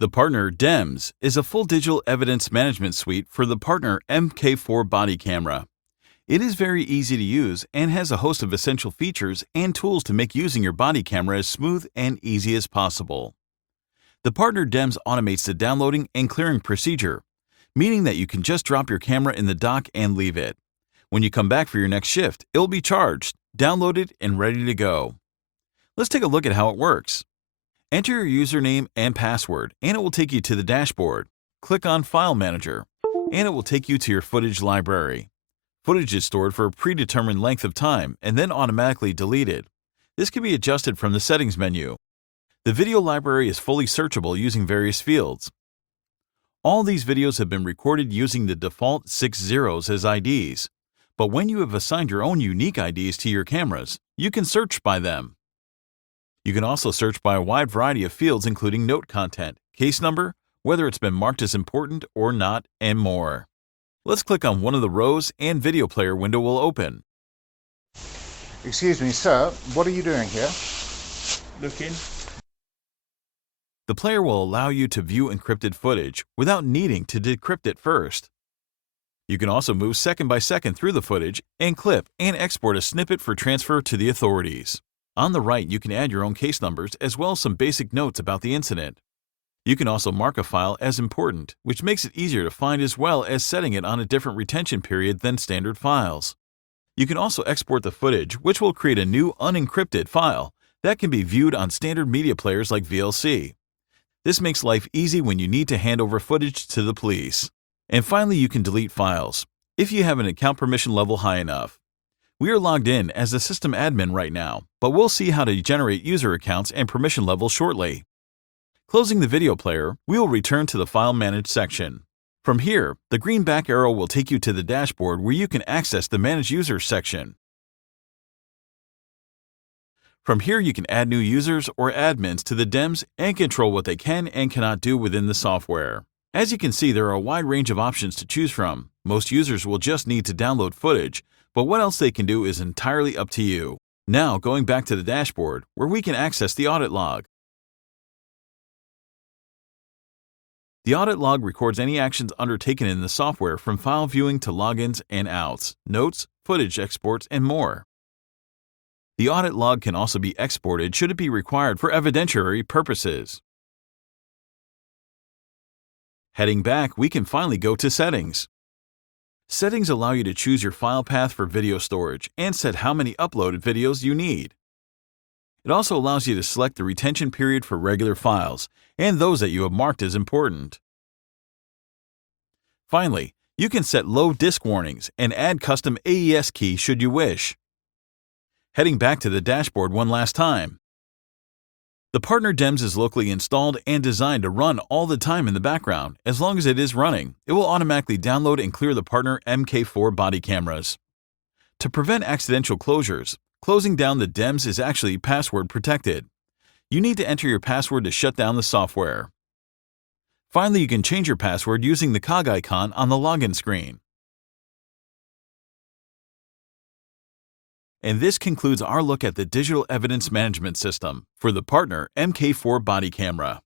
The Partner DEMS is a full digital evidence management suite for the Partner MK4 body camera. It is very easy to use and has a host of essential features and tools to make using your body camera as smooth and easy as possible. The Partner DEMS automates the downloading and clearing procedure, meaning that you can just drop your camera in the dock and leave it. When you come back for your next shift, it will be charged, downloaded, and ready to go. Let's take a look at how it works. Enter your username and password, and it will take you to the dashboard. Click on File Manager, and it will take you to your footage library. Footage is stored for a predetermined length of time and then automatically deleted. This can be adjusted from the Settings menu. The video library is fully searchable using various fields. All these videos have been recorded using the default 6 zeros as IDs, but when you have assigned your own unique IDs to your cameras, you can search by them. You can also search by a wide variety of fields including note content, case number, whether it's been marked as important or not, and more. Let's click on one of the rows and video player window will open. Excuse me, sir, what are you doing here? Looking. The player will allow you to view encrypted footage without needing to decrypt it first. You can also move second by second through the footage and clip and export a snippet for transfer to the authorities. On the right, you can add your own case numbers as well as some basic notes about the incident. You can also mark a file as important, which makes it easier to find as well as setting it on a different retention period than standard files. You can also export the footage, which will create a new unencrypted file that can be viewed on standard media players like VLC. This makes life easy when you need to hand over footage to the police. And finally, you can delete files if you have an account permission level high enough. We are logged in as a system admin right now, but we'll see how to generate user accounts and permission levels shortly. Closing the video player, we will return to the File Manage section. From here, the green back arrow will take you to the dashboard where you can access the Manage Users section. From here, you can add new users or admins to the DEMS and control what they can and cannot do within the software. As you can see, there are a wide range of options to choose from. Most users will just need to download footage, but what else they can do is entirely up to you. Now, going back to the dashboard, where we can access the audit log. The audit log records any actions undertaken in the software from file viewing to logins and outs, notes, footage exports, and more. The audit log can also be exported should it be required for evidentiary purposes. Heading back, we can finally go to Settings. Settings allow you to choose your file path for video storage and set how many uploaded videos you need. It also allows you to select the retention period for regular files and those that you have marked as important. Finally, you can set low disk warnings and add custom AES key should you wish. Heading back to the dashboard one last time. The Partner DEMS is locally installed and designed to run all the time in the background. As long as it is running, it will automatically download and clear the Partner MK4 body cameras. To prevent accidental closures, closing down the DEMS is actually password protected. You need to enter your password to shut down the software. Finally, you can change your password using the cog icon on the login screen. And this concludes our look at the digital evidence management system for the Partner MK4 body camera.